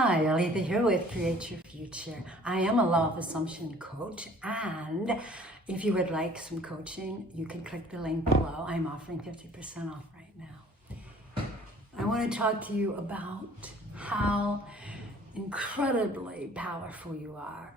Hi, Aletha here with Create Your Future. I am a law of assumption coach, and if you would like some coaching, you can click the link below. I'm offering 50% off right now. I want to talk to you about how incredibly powerful you are,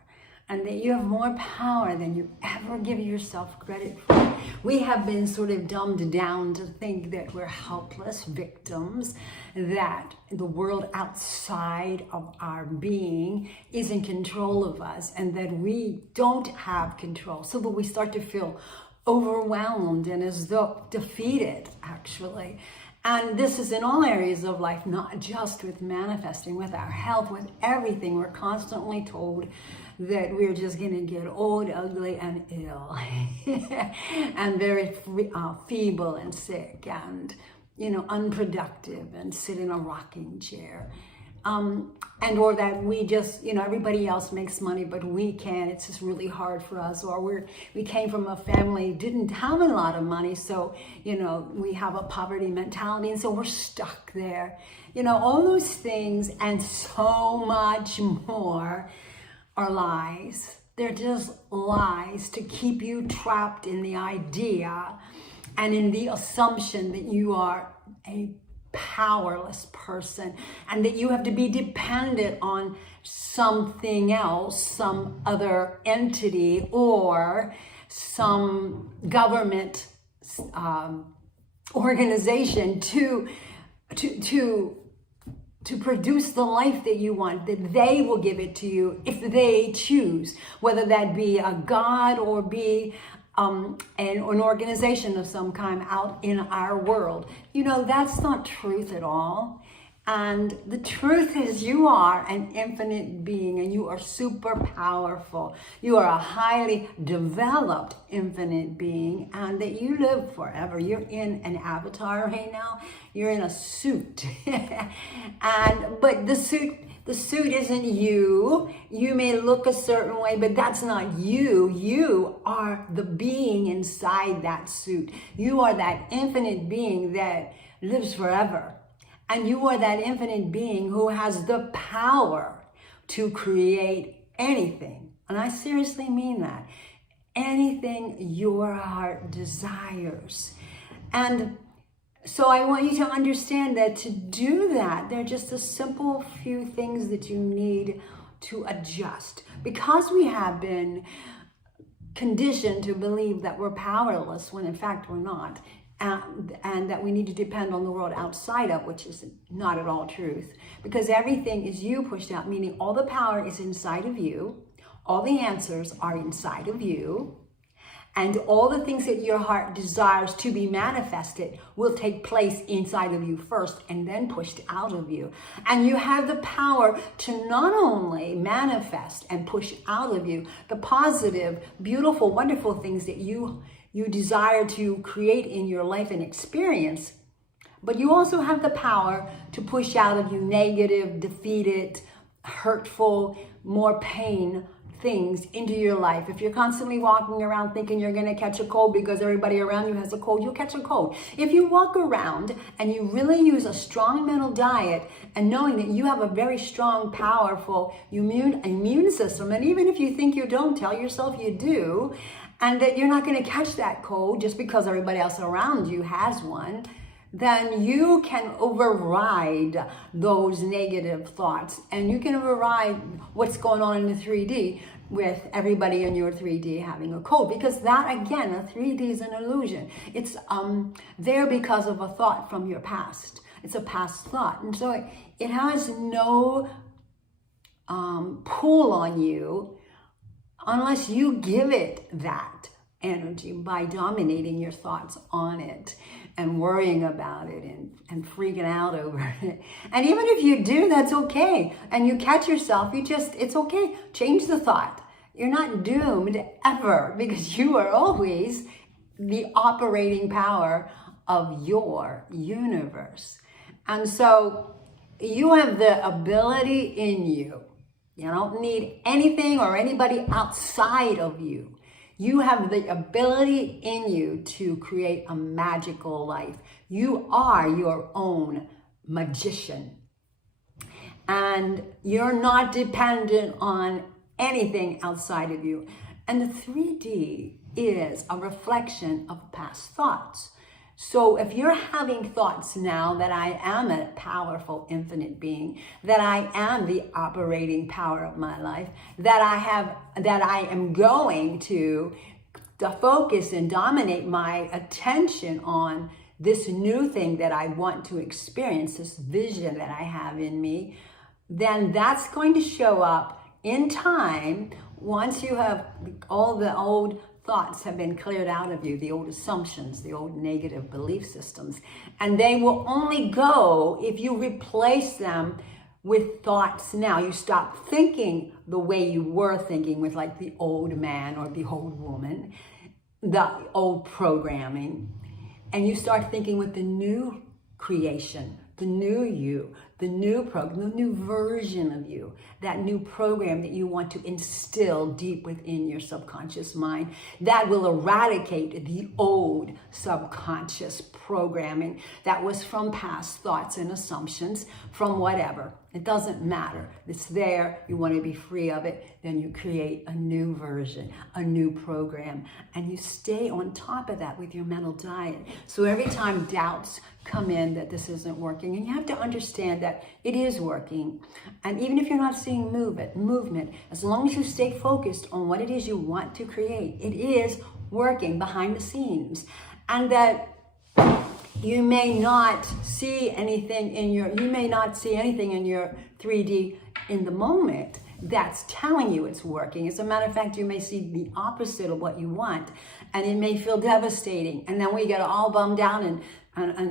and that you have more power than you ever give yourself credit for. We have been sort of dumbed down to think that we're helpless victims, that the world outside of our being is in control of us, and that we don't have control. So that we start to feel overwhelmed and as though defeated, actually. And this is in all areas of life, not just with manifesting, with our health, with everything. We're constantly told that we're just going to get old, ugly, and ill, and very feeble and sick, and unproductive, and sit in a rocking chair. And or that we just, everybody else makes money, but we can't. It's just really hard for us. Or we came from a family, didn't have a lot of money, so, we have a poverty mentality, and so we're stuck there. All those things and so much more are lies. They're just lies to keep you trapped in the idea and in the assumption that you are a powerless person and that you have to be dependent on something else, some other entity or some government organization to produce the life that you want, that they will give it to you if they choose, whether that be a God or be an organization of some kind out in our world. That's not truth at all. And the truth is you are an infinite being, and you are super powerful. You are a highly developed infinite being, and that you live forever. You're in an avatar right now. You're in a suit. But the suit isn't you. You may look a certain way, but that's not you. You are the being inside that suit. You are that infinite being that lives forever. And you are that infinite being who has the power to create anything. And I seriously mean that. Anything your heart desires. And so I want you to understand that to do that, there are just a simple few things that you need to adjust. Because we have been conditioned to believe that we're powerless when in fact we're not. And that we need to depend on the world outside of, which is not at all truth. Because everything is you pushed out, meaning all the power is inside of you. All the answers are inside of you. And all the things that your heart desires to be manifested will take place inside of you first and then pushed out of you. And you have the power to not only manifest and push out of you the positive, beautiful, wonderful things that you desire to create in your life and experience, but you also have the power to push out of you negative, defeated, hurtful, more pain things into your life. If you're constantly walking around thinking you're going to catch a cold because everybody around you has a cold, you'll catch a cold. If you walk around and you really use a strong mental diet and knowing that you have a very strong, powerful immune system, and even if you think you don't, tell yourself you do, and that you're not going to catch that cold just because everybody else around you has one, then you can override those negative thoughts. And you can override what's going on in the 3D with everybody in your 3D having a cold. Because that, again, a 3D is an illusion. It's there because of a thought from your past. It's a past thought. And so it has no pull on you unless you give it that energy by dominating your thoughts on it and worrying about it and freaking out over it. And even if you do, that's okay. And you catch yourself, it's okay. Change the thought. You're not doomed ever, because you are always the operating power of your universe. And so you have the ability in you. You don't need anything or anybody outside of you. You have the ability in you to create a magical life. You are your own magician. and you're not dependent on anything outside of you. And the 3D is a reflection of past thoughts. So if you're having thoughts now that I am a powerful infinite being, that I am the operating power of my life, that I am going to focus and dominate my attention on this new thing that I want to experience, this vision that I have in me, then that's going to show up in time once you have all the old thoughts have been cleared out of you, the old assumptions, the old negative belief systems. And they will only go if you replace them with thoughts now. You stop thinking the way you were thinking with like the old man or the old woman, the old programming, and you start thinking with the new creation, the new you, the new program, the new version of you, that new program that you want to instill deep within your subconscious mind that will eradicate the old subconscious programming that was from past thoughts and assumptions, from whatever. It doesn't matter. It's there. You want to be free of it. Then you create a new version, a new program, and you stay on top of that with your mental diet. So every time doubts come in that this isn't working, and you have to understand that it is working. And even if you're not seeing movement, as long as you stay focused on what it is you want to create, it is working behind the scenes. And that you may not see anything in your 3D in the moment that's telling you it's working. As a matter of fact, you may see the opposite of what you want, and it may feel devastating. And then we get all bummed out and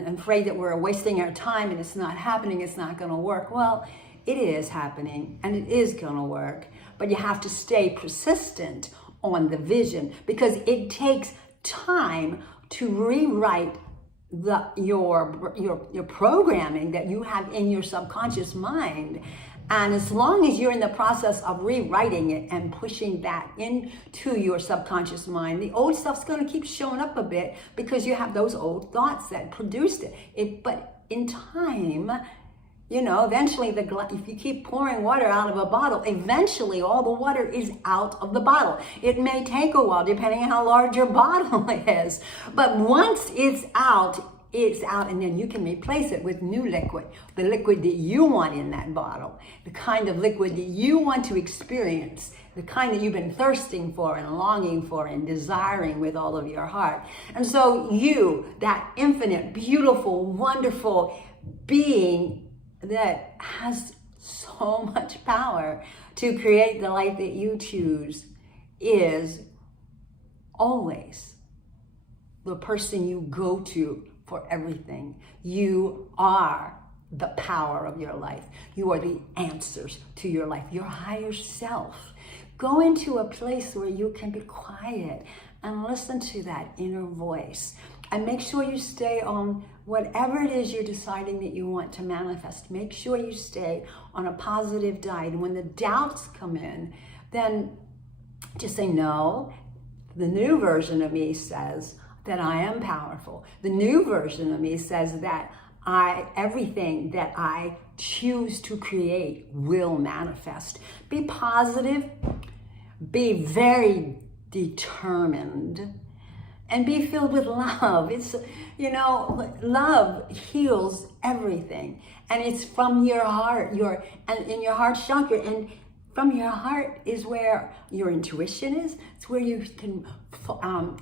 afraid that we're wasting our time and it's not happening, it's not going to work. Well, it is happening and it is going to work, but you have to stay persistent on the vision, because it takes time to rewrite your programming that you have in your subconscious mind. And as long as you're in the process of rewriting it and pushing that into your subconscious mind, the old stuff's going to keep showing up a bit because you have those old thoughts that produced it. But in time, eventually if you keep pouring water out of a bottle, eventually all the water is out of the bottle. It may take a while depending on how large your bottle is. But once it's out, and then you can replace it with new liquid, the liquid that you want in that bottle, the kind of liquid that you want to experience, the kind that you've been thirsting for and longing for and desiring with all of your heart. And so you, that infinite, beautiful, wonderful being that has so much power to create the life that you choose, is always the person you go to for everything. You are the power of your life. You are the answers to your life, your higher self. Go into a place where you can be quiet and listen to that inner voice. And make sure you stay on whatever it is you're deciding that you want to manifest. Make sure you stay on a positive diet. And when the doubts come in, then just say, no, the new version of me says that I am powerful. The new version of me says that everything that I choose to create will manifest. Be positive, be very determined, and be filled with love. It's, love heals everything. And it's from your heart, and in your heart chakra. And from your heart is where your intuition is. It's where you can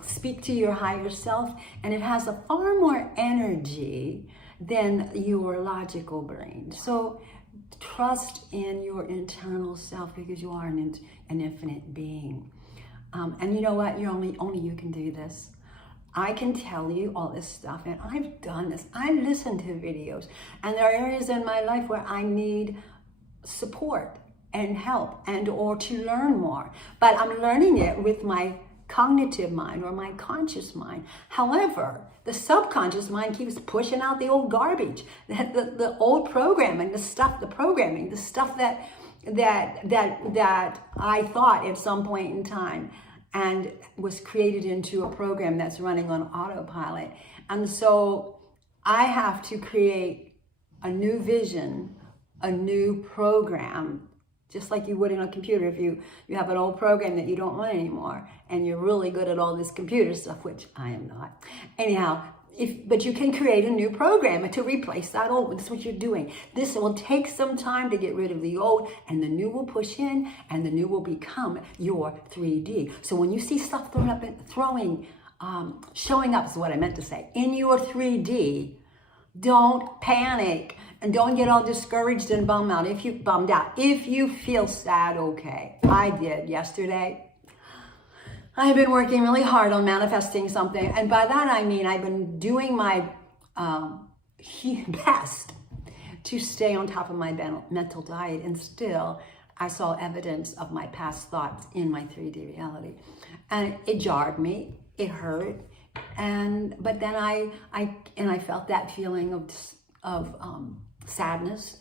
speak to your higher self. And it has a far more energy than your logical brain. So trust in your internal self, because you are an infinite being. And you know what? Only you can do this. I can tell you all this stuff, and I've done this. I listen to videos, and there are areas in my life where I need support and help or to learn more. But I'm learning it with my cognitive mind or my conscious mind. However, the subconscious mind keeps pushing out the old garbage, the old programming, the stuff that I thought at some point in time and was created into a program that's running on autopilot. And so I have to create a new vision a new program, just like you would in a computer. If you have an old program that you don't want anymore, and you're really good at all this computer stuff, which I am not. Anyhow, but you can create a new program to replace that old one. That's what you're doing. This will take some time to get rid of the old, and the new will push in, and the new will become your 3D. So when you see stuff showing up is what I meant to say, in your 3D, don't panic and don't get all discouraged and bummed out. If you feel sad, okay. I did yesterday. I have been working really hard on manifesting something, and by that I mean I've been doing my best to stay on top of my mental diet, and still I saw evidence of my past thoughts in my 3D reality, and it jarred me. It hurt, but then I felt that feeling of sadness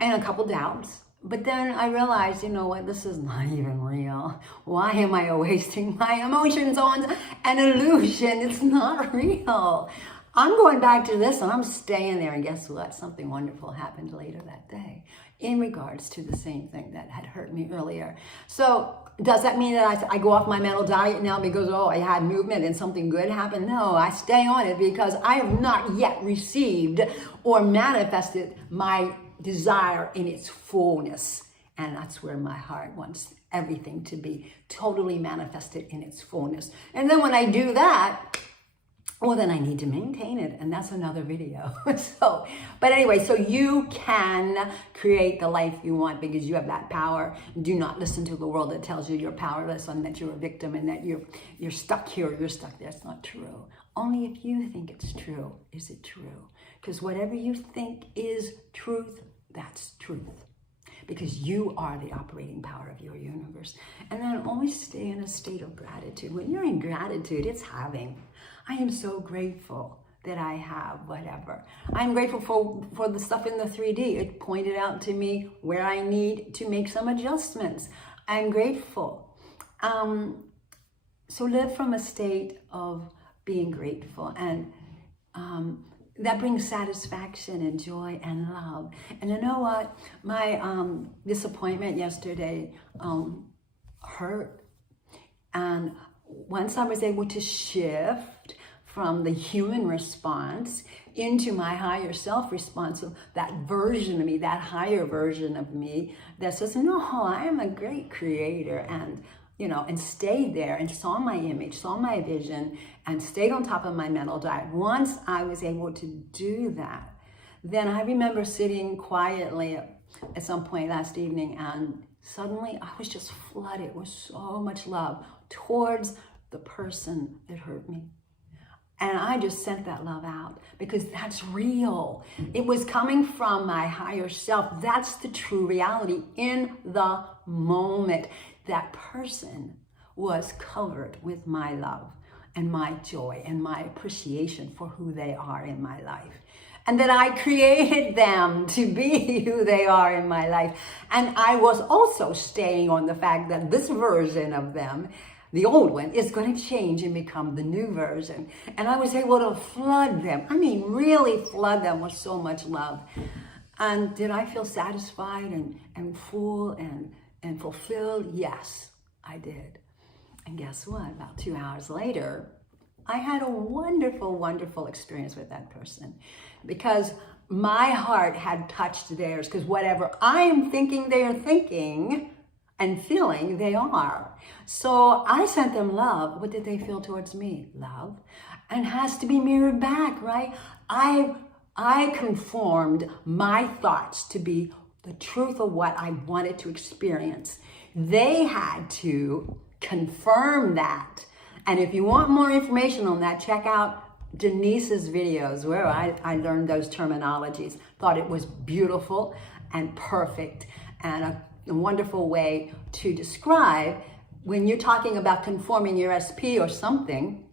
and a couple doubts. But then I realized, you know what, this is not even real. Why am I wasting my emotions on an illusion? It's not real. I'm going back to this and I'm staying there, and guess what? Something wonderful happened later that day in regards to the same thing that had hurt me earlier. So does that mean that I go off my mental diet now because, oh, I had movement and something good happened? No, I stay on it because I have not yet received or manifested my desire in its fullness. And that's where my heart wants everything to be totally manifested in its fullness. And then when I do that, well, then I need to maintain it, and that's another video. But anyway, so you can create the life you want because you have that power. Do not listen to the world that tells you you're powerless and that you're a victim and that you're stuck here, you're stuck there. It's not true. Only if you think it's true is it true. Because whatever you think is truth, that's truth. Because you are the operating power of your universe. And then always stay in a state of gratitude. When you're in gratitude, it's having. I am so grateful that I have whatever. I'm grateful for the stuff in the 3D. It pointed out to me where I need to make some adjustments. I'm grateful. So live from a state of being grateful, and that brings satisfaction and joy and love. And you know what? My disappointment yesterday hurt. And once I was able to shift from the human response into my higher self response, of that version of me, that higher version of me that says, no, I am a great creator, and and stayed there and saw my image, saw my vision, and stayed on top of my mental diet. Once I was able to do that, then I remember sitting quietly at some point last evening, and suddenly I was just flooded with so much love towards the person that hurt me. And I just sent that love out because that's real. It was coming from my higher self. That's the true reality in the moment. That person was covered with my love and my joy and my appreciation for who they are in my life. And that I created them to be who they are in my life. And I was also staying on the fact that this version of them, the old one, is going to change and become the new version. And I was able to flood them. I mean, really flood them with so much love. And did I feel satisfied and full and fulfilled? Yes, I did. And guess what? About 2 hours later, I had a wonderful, wonderful experience with that person, because my heart had touched theirs, because whatever I am thinking they are thinking and feeling, they are. So I sent them love. What did they feel towards me? Love. And has to be mirrored back, right? I conformed my thoughts to be the truth of what I wanted to experience. They had to confirm that. And if you want more information on that, check out Denise's videos where I learned those terminologies. Thought it was beautiful and perfect and a wonderful way to describe when you're talking about conforming your SP or something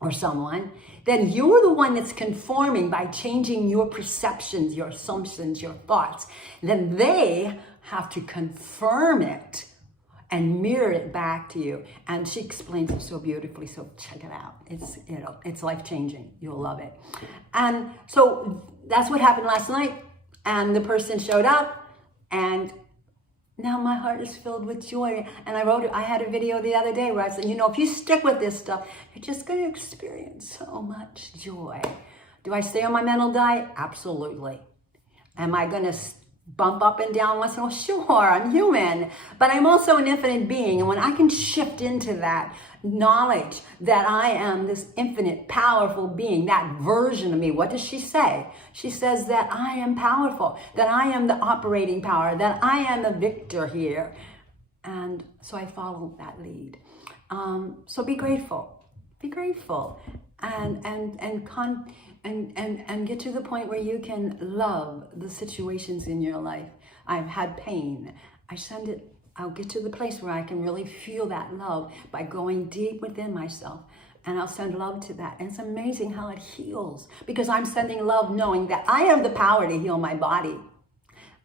or someone, then you're the one that's conforming by changing your perceptions, your assumptions, your thoughts. Then they have to confirm it and mirror it back to you. And she explains it so beautifully, so check it out. It's life-changing. You'll love it. And so that's what happened last night. And the person showed up, and now my heart is filled with joy. And I had a video the other day where I said, you know, if you stick with this stuff, you're just going to experience so much joy. Do I stay on my mental diet? Absolutely. Am I going to bump up and down once in a while? Sure, I'm human, but I'm also an infinite being. And when I can shift into that knowledge that I am this infinite, powerful being, that version of me, what does she say? She says that I am powerful, that I am the operating power, that I am the victor here. And so I follow that lead. So be grateful, and get to the point where you can love the situations in your life. I've had pain. I'll get to the place where I can really feel that love by going deep within myself, and I'll send love to that. And it's amazing how it heals, because I'm sending love knowing that I have the power to heal my body.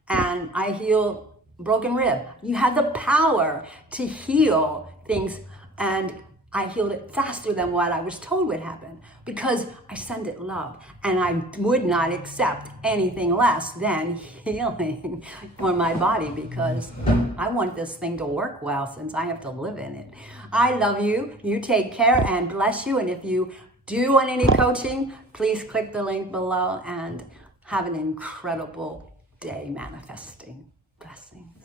And I heal broken rib. You have the power to heal things, and I healed it faster than what I was told would happen, because I send it love, and I would not accept anything less than healing for my body, because I want this thing to work well since I have to live in it. I love you. You take care, and bless you. And if you do want any coaching, please click the link below and have an incredible day manifesting. Blessings.